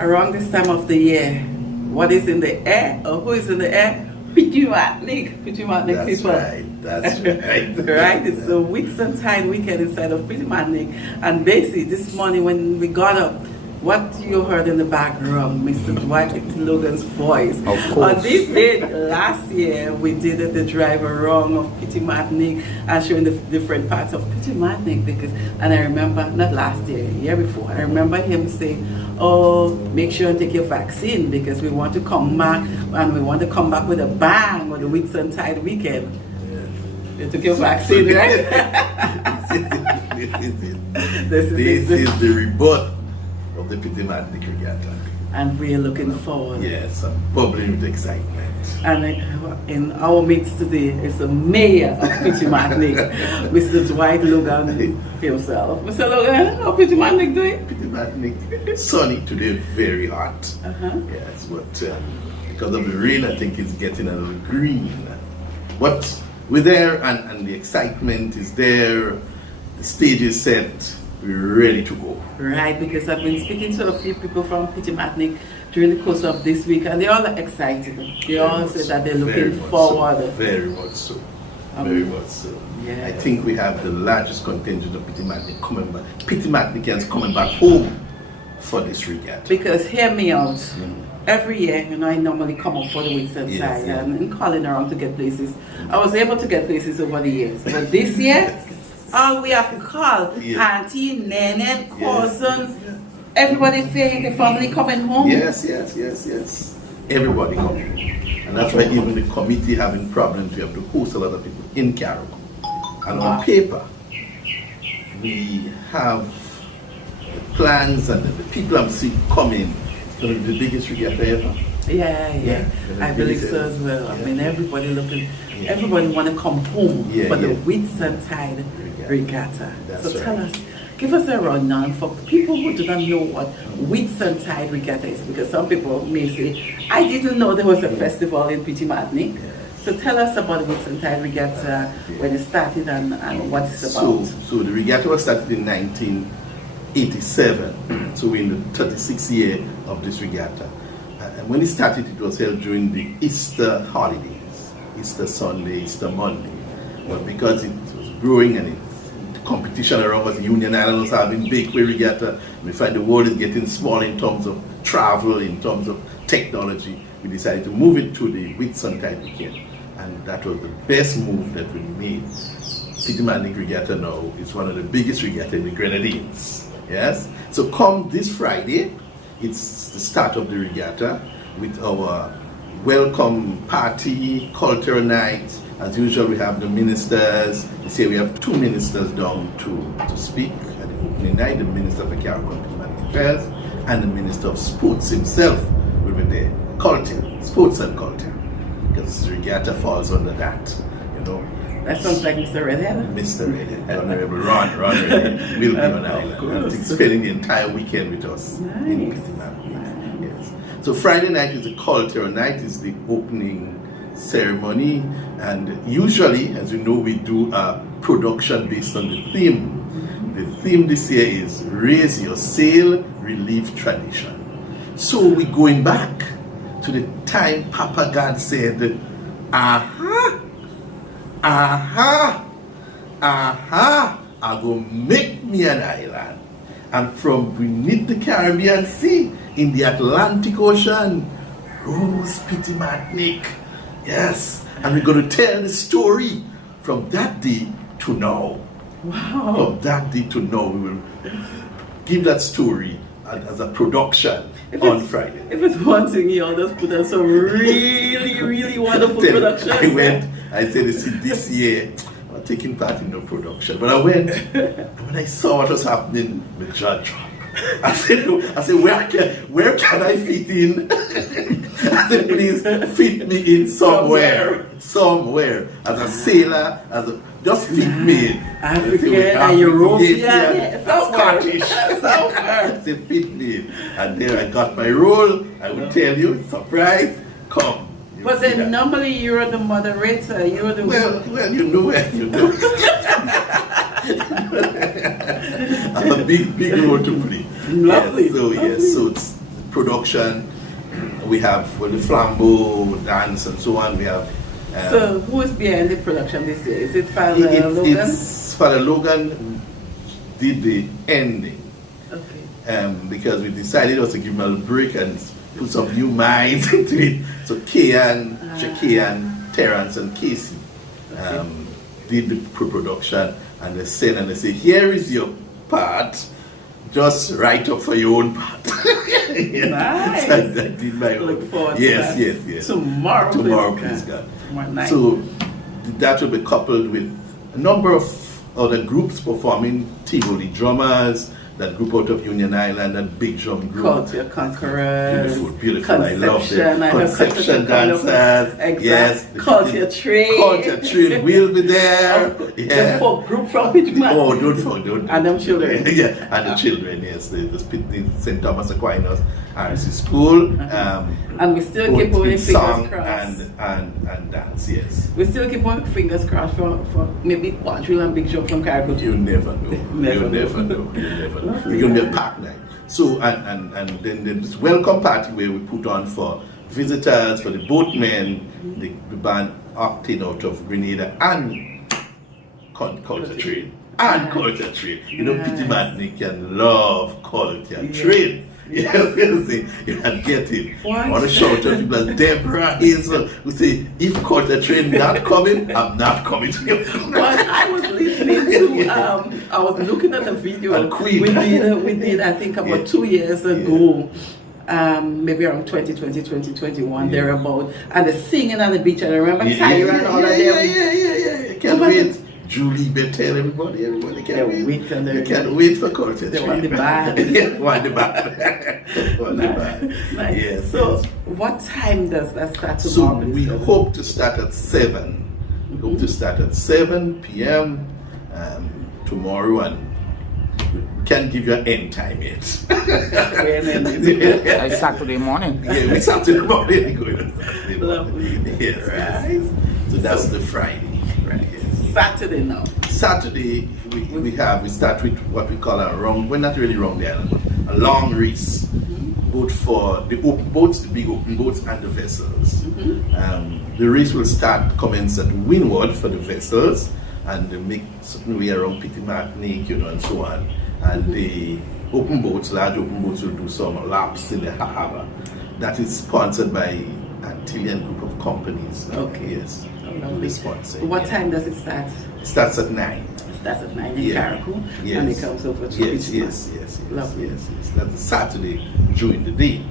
around this time of the year, what is in the air or who is in the air? Petite Martinique people. That's right. Right, it's the Whitsuntide weekend inside of Petite Martinique. And basically, this morning when we got up, what you heard in the background, Mr. Dwight Logan's voice. Of course. On this day last year, we did the drive around of Petite Martinique and showing the different parts of Petite Martinique and I remember, not last year before, I remember him saying, oh, make sure and take your vaccine because we want to come back and we want to come back with a bang with the Whitsuntide weekend. You took your vaccine, right? This is the rebirth of the Petite Martinique Regatta. And we are looking forward. Yes, I'm bubbling with excitement. And in our midst today is the mayor of Petite Martinique, Mr. Dwight Logan himself. Mr. Logan, how Petite Martinique doing? Petite Martinique, sunny today, very hot. Yes, but because of the rain, I think it's getting a little green. But we're there, and the excitement is there. The stage is set. We're ready to go. Right, because I've been speaking to a few people from Petite Martinique during the course of this week, and they're all excited. They all say that they're looking forward. Very much so. Very much so. Yeah. I think we have the largest contingent of Petite Martinique coming back. Petite Martiniquans coming back home for this regatta. Because hear me out. Every year, I normally come up for the Whitsuntide and calling around to get places. I was able to get places over the years, but this year. All we have to call auntie, nene, cousin, everybody saying the family coming home. Yes. Everybody coming home. And that's why even the committee having problems, we have to host a lot of people in Carriacou. And on paper, we have the plans and the people I'm seeing coming. It's going to be the biggest regatta ever. Yeah. I believe so as well. I mean, everybody want to come home for the Whitsuntide Regatta. So tell us, give us a rundown for people who do not know what Whitsuntide Regatta is, because some people may say, I didn't know there was a festival in Petite Martinique. So tell us about Whitsuntide Regatta, when it started and what it's about. So the regatta was started in 1987. So we're in the 36th year of this regatta. And when it started, it was held during the Easter holidays, Easter Sunday, Easter Monday. But because it was growing and the competition around us, Union Island was having big regatta, we find the world is getting small in terms of travel, in terms of technology, we decided to move it to the Whitsuntide weekend. And that was the best move that we made. Petite Martinique Regatta now is one of the biggest regatta in the Grenadines. Yes? So come this Friday, it's the start of the regatta with our welcome party, cultural night. As usual, we have the ministers. This year we have 2 ministers down to speak at the opening night, the Minister for Carriacou and Diplomatic Affairs and the Minister of Sports himself will be there. Culture, sports and culture. Because the regatta falls under that, That sounds like Mr. Redhead. Mr. Redhead, Honorable Ron Redhead will be on island. And spending the entire weekend with us. Nice. Yes. So Friday night is the cultural night, is the opening ceremony, and usually, as you know, we do a production based on the theme. The theme this year is Raise Your Sail, Relieve Tradition. So we're going back to the time Papa God said, aha, I go make me an island. And from beneath the Caribbean Sea, in the Atlantic Ocean, rose Petite Martinique. Yes, and we're going to tell the story from that day to now. Wow. From that day to now, we will give that story as a production on Friday. If it's one thing, you all just put on some really wonderful production. I said, this year, I'm not taking part in the production. But I went, and when I saw what was happening, my jaw dropped. I said, where can I fit in? I said, please fit me in somewhere. As a sailor, just fit me in. African and European, Scottish. I said, fit me in. And there I got my role. I will tell you, surprise, come. But then normally you're the moderator, you're the... Well, you know. I have a big role to play. Lovely. So production. We have the flambeau dance and so on. We have. So who is behind the production this year? Is it Father Logan? It's Father Logan who did the ending. Okay. Because we decided also to give him a break and put some new minds into it. So Kian, Shakian, Terrence, and Casey did the pre-production, and they say, here is your part. Just write up for your own part. Nice. So I did my own. Look forward to yes, that. yes. Tomorrow, please God. Tomorrow So that will be coupled with a number of other groups performing, Tivoli drummers, that group out of Union Island, that big drum group. Culture Conquerors. Beautiful. I love them. Conception dancers. Exactly. Yes. Culture Trade. Culture Trade will be there. The folk group from Petite Martinique. Oh, don't. And them children. Yeah, and the children, yes. The St. Thomas Aquinas RC School. And we still keep our fingers crossed. And dance, yes. We still keep our fingers crossed for maybe quadrille and big jump from Carrico. You never know. You never know. We're going to be a park night. So, and then there's this welcome party where we put on for visitors, for the boatmen, the band acting out of Grenada, and culture trade. And culture trade. You know, Petite Martinique can love culture trade. Yes, you can get it. I want to shout out people like Deborah Hazel who say, if culture trade not coming, I'm not coming to you. But I was listening to, I was looking at the video we did I think about 2 years ago. Maybe around 2020, 2021, thereabout, and the singing on the beach. And I remember Tyra and all of them. Can't wait. Julie, Bethel, everybody can't wait. You can't wait for culture. They want the band. Want the band. Nice. Yes. So, what time does that start So tomorrow? we hope to start at 7. We hope to start at 7 p.m. Tomorrow, and we can't give you an end time yet. It's Saturday morning. Yeah, we Saturday morning. Lovely. Yes. Right. So that's the Friday. Right. Yes. Saturday now. Saturday we start with what we call a round, well not really round the island, but a long race, both for the open boats, the big open boats, and the vessels. The race will commence at Windward for the vessels, and they make certain way around Petite Martinique, and so on. And the open boats, large open boats, will do some laps in the harbour. That is sponsored by Antillean group of companies. Okay. Yes. What time does it start? It starts at 9. It starts at 9 in Carrico, yes. and it comes over to Yes. Lovely. Yes. That's a Saturday during the day.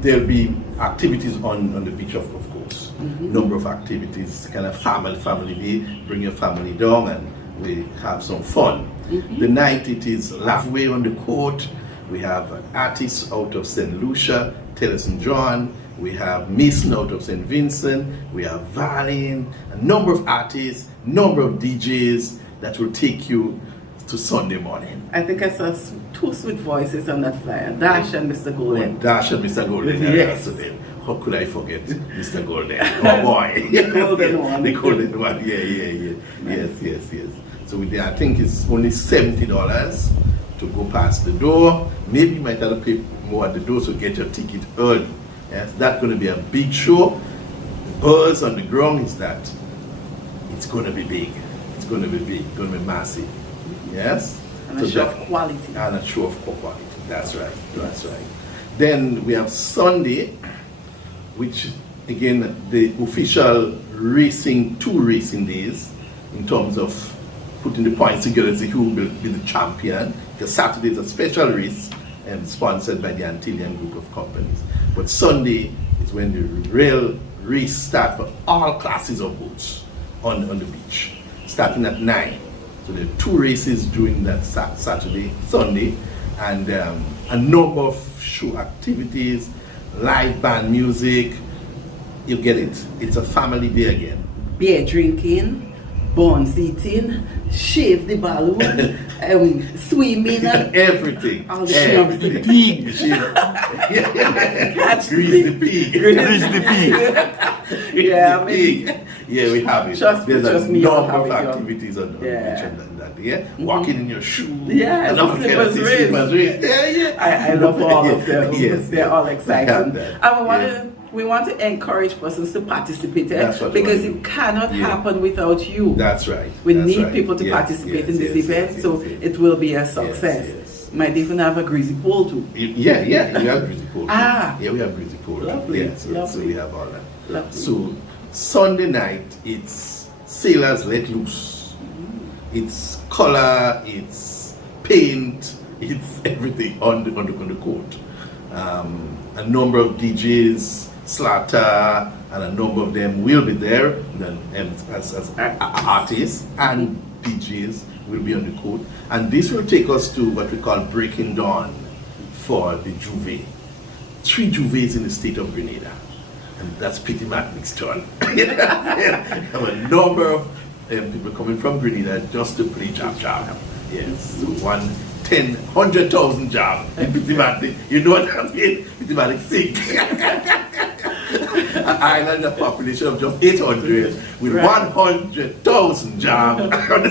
There'll be activities on the beach, of course. Number of activities, kind of family day. Bring your family down and we have some fun. The night it is Lavway on the court. We have artists out of St. Lucia, Taylor St. John. We have Mason out of St. Vincent, we have Valin, a number of artists, number of DJs that will take you to Sunday morning. I think I saw 2 sweet voices on that flyer, Dash and Mr. Golden. Dash and Mr. Golden, yes. How could I forget Mr. Golden? Oh boy. The golden one. The golden one, yeah. Yes. So I think it's only $70 to go past the door. Maybe you might have to pay more at the door, so get your ticket early. Yes, that's going to be a big show. The buzz on the ground is that it's going to be big. It's going to be big. It's going to be massive. Yes? And a show of quality. And a show of quality. That's right. Then we have Sunday, which again, the official racing, 2 racing days in terms of putting the points together to see who will be the champion. Because Saturday is a special race and sponsored by the Antillean group of companies. But Sunday is when the real race starts for all classes of boats on the beach, starting at 9. So there are 2 races during that Saturday, Sunday, and a number of show activities, live band music. You get it. It's a family day again. Beer drinking, buns eating, shave the balloon, swimming, everything. All the The pig. Grease the pig. Yeah, maybe. Yeah, we have it. Trust There's me, a you'll number have of it, you'll- activities on Yeah. that day. Yeah? Walking in your shoes. Yeah, and all slippers kinds of race. slippers race. Yeah. I love all of them. Yes, They're all exciting. that. And we want to encourage persons to participate That's what we because want to it do. cannot Yeah. happen without you. That's right. We That's need right. people to Yes, participate yes, in this yes, event, yes, so yes, yes. it will be a success. Yes. Might even have a greasy pole too. Yeah, we have greasy pole. Ah. Yeah, we have greasy pole. Lovely, Yeah, so lovely. we have all that. Lovely. So Sunday night, it's sailors let loose. It's color, it's paint, it's everything on the court. A number of DJs, Slatter, and a number of them will be there. Then as artists and DJs will be on the court, and this will take us to what we call Breaking Dawn for the Juve. 3 Juves in the state of Grenada. And that's Petite Martinique's turn. We have a number of people coming from Grenada just to play jab. Yes, so 100,000 jab in Petite Martinique. You know what I mean? Petite Martinique sink. An island, a population of just 800 with 100,000 jab.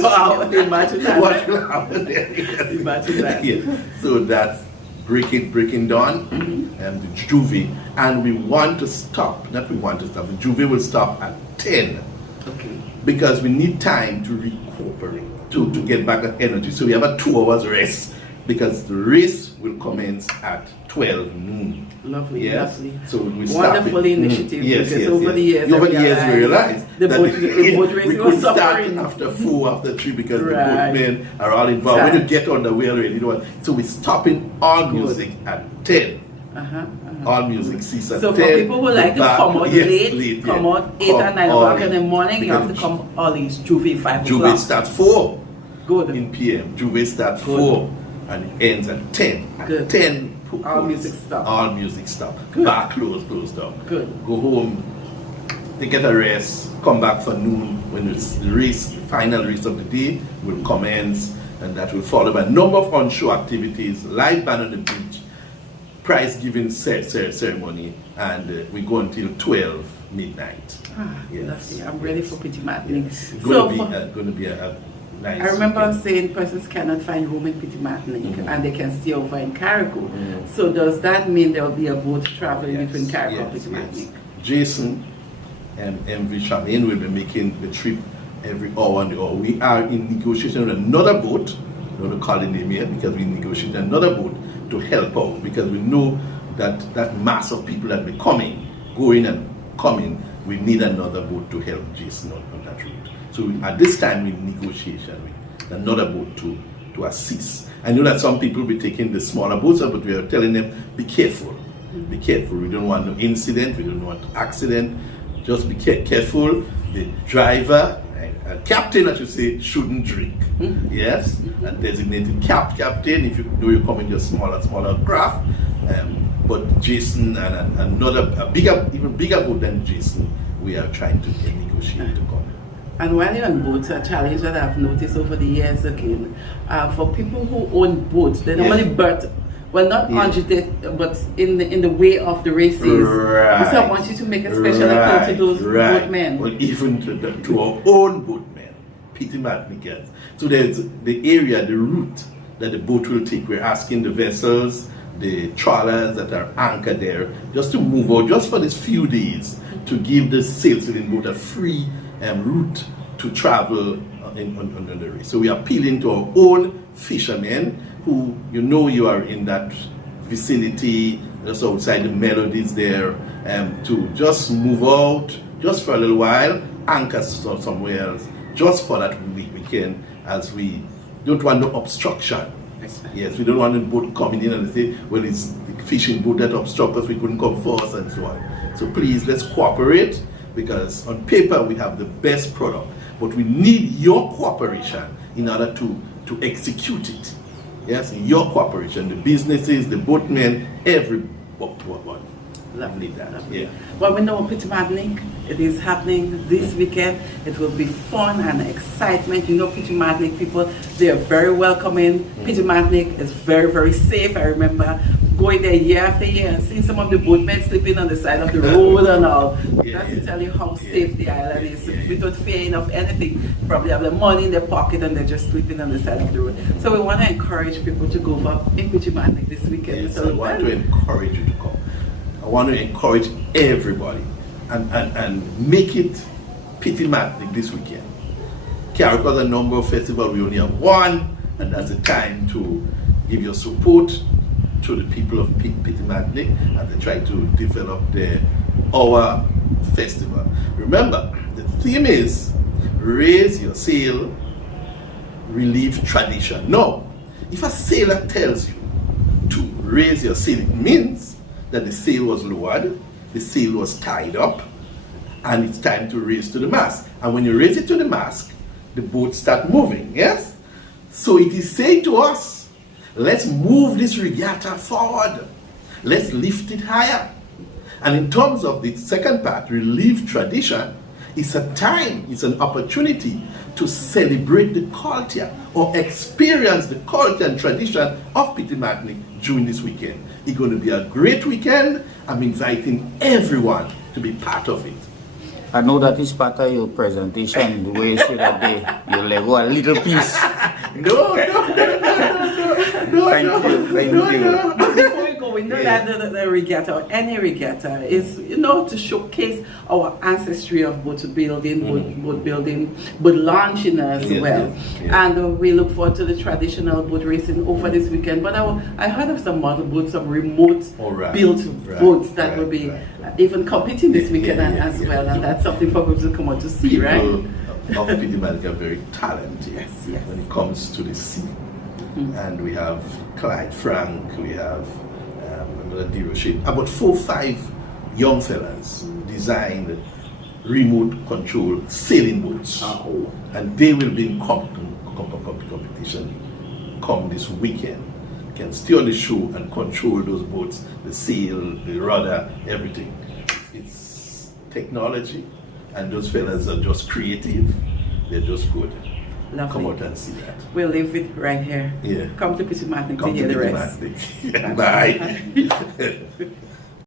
Wow, imagine that. What will happen there? Imagine that. Yeah. So that's breaking down the Juve, and the Juve will stop at 10 Okay. because we need time to recuperate, to get back that energy. So we have a 2 hours rest because the race will commence at 12 noon. Lovely, Yes. lovely. So we start Wonderful initiative. Yes, because yes, over yes. the years, we realized the that boat racing we was couldn't start suffering. after 4, after 3 because Right. the boatmen are all involved. When you get on the wheel already, you know what? So we're stopping all music at 10. All music ceases at 10. So for people who like to come out late, come out 8 or 9 o'clock in the morning, you have to come early. It's Juve 5 Juve o'clock. starts 4 Good. in PM. Juve starts Good. 4 and it ends at 10. At Good. 10, All music stop. All music stop. Good. Bar closed up. Good. Go home, they get a rest, come back for noon when the final race of the day will commence, and that will follow by a number of on-show activities, live band on the beach, prize giving ceremony, and we go until 12 midnight. Lovely. I'm ready for Petite Martinique. It's So going to be a nice I remember weekend. saying persons cannot find room in Petite Martinique and they can stay over in Carriacou. So does that mean there will be a boat traveling between Carriacou and Petite Martinique? Jason and MV Charmaine will be making the trip every hour on the hour. We are in negotiation with another boat, I don't want to call the name yet because we negotiated another boat to help out because we know that that mass of people that will be coming, going and coming, we need another boat to help Jason on that route. So at this time we're in negotiation with another boat to assist. I know that some people will be taking the smaller boats, but we are telling them, be careful. Be careful. We don't want no incident. We don't want accident. Just be careful. The driver, captain, I should say, shouldn't drink. Yes, a designated captain. If you know you're coming to a smaller craft. But Jason and even bigger boat than Jason, we are trying to negotiate to come. And while you're on boats, a challenge that I've noticed over the years again, for people who own boats, they normally berth, well, not on it, but in the way of the races. Right. So I want you to make a special appeal to those boatmen. Well, even to our own boatmen, Petite Martiniquans. So there's the area, the route that the boat will take. We're asking the vessels, the trawlers that are anchored there, just to move out, just for these few days, to give the sail-sailing boat a free route to travel on the race. So we are appealing to our own fishermen who, you are in that vicinity, just outside the melodies there, to just move out, just for a little while, anchor somewhere else, just for that weekend, as we don't want no obstruction. Yes, we don't want the boat coming in and they say, well, it's the fishing boat that obstructed us, we couldn't come first and so on. So please, let's cooperate, because on paper we have the best product, but we need your cooperation in order to execute it. Yes, your cooperation, the businesses, the boatmen, everyone. Lovely, Need that. lovely. Yeah. Well, we know Petite Martinique, it is happening this weekend. It will be fun and excitement. You know, Petite Martinique people, they are very welcoming. Petite Martinique is very, very safe. I remember going there year after year and seeing some of the boatmen sleeping on the side of the road and all. That's to tell you how safe the island is, without fearing of anything. Probably have the money in their pocket and they're just sleeping on the side of the road. So we want to encourage people to go up in Petite Martinique this weekend. Yes, I want to encourage you to come. I want to encourage everybody and make it Petite Martinique this weekend. Caracas a number of festivals, we only have one, and that's the time to give your support to the people of Petite Martinique and to try to develop our festival. Remember, the theme is raise your sail, relieve tradition. No, if a sailor tells you to raise your sail, it means that the sail was lowered, the sail was tied up, and it's time to raise to the mast. And when you raise it to the mast, the boat start moving, yes? So it is saying to us, let's move this regatta forward. Let's lift it higher. And in terms of the second part, relieve tradition, it's a time, it's an opportunity to celebrate the culture or experience the culture and tradition of Petite Martinique during this weekend. It's going to be a great weekend. I'm inviting everyone to be part of it. I know that is part of your presentation, the way you say that you Lego a little piece. No. Thank you. Before we go, we know that the regatta, or any regatta, is, to showcase our ancestry of boat building, boat launching as well. Yes. And we look forward to the traditional boat racing over this weekend. But I heard of some model boats, some remote built boats that will be even competing this weekend as well. And that's something for people to come out to see, right? Of Petite Martinique are very talented when it comes to the sea. And we have Clyde Frank, we have another dealership, about 4 or 5 young fellas designed remote control sailing boats. And they will be in competition come this weekend. You can stay on the shore and control those boats, the sail, the rudder, everything. It's technology, and those fellas are just creative. They're just good. Lovely. Come out and see that. We'll leave it right here. Yeah. Come to Petite Martinique to hear the rest. Bye.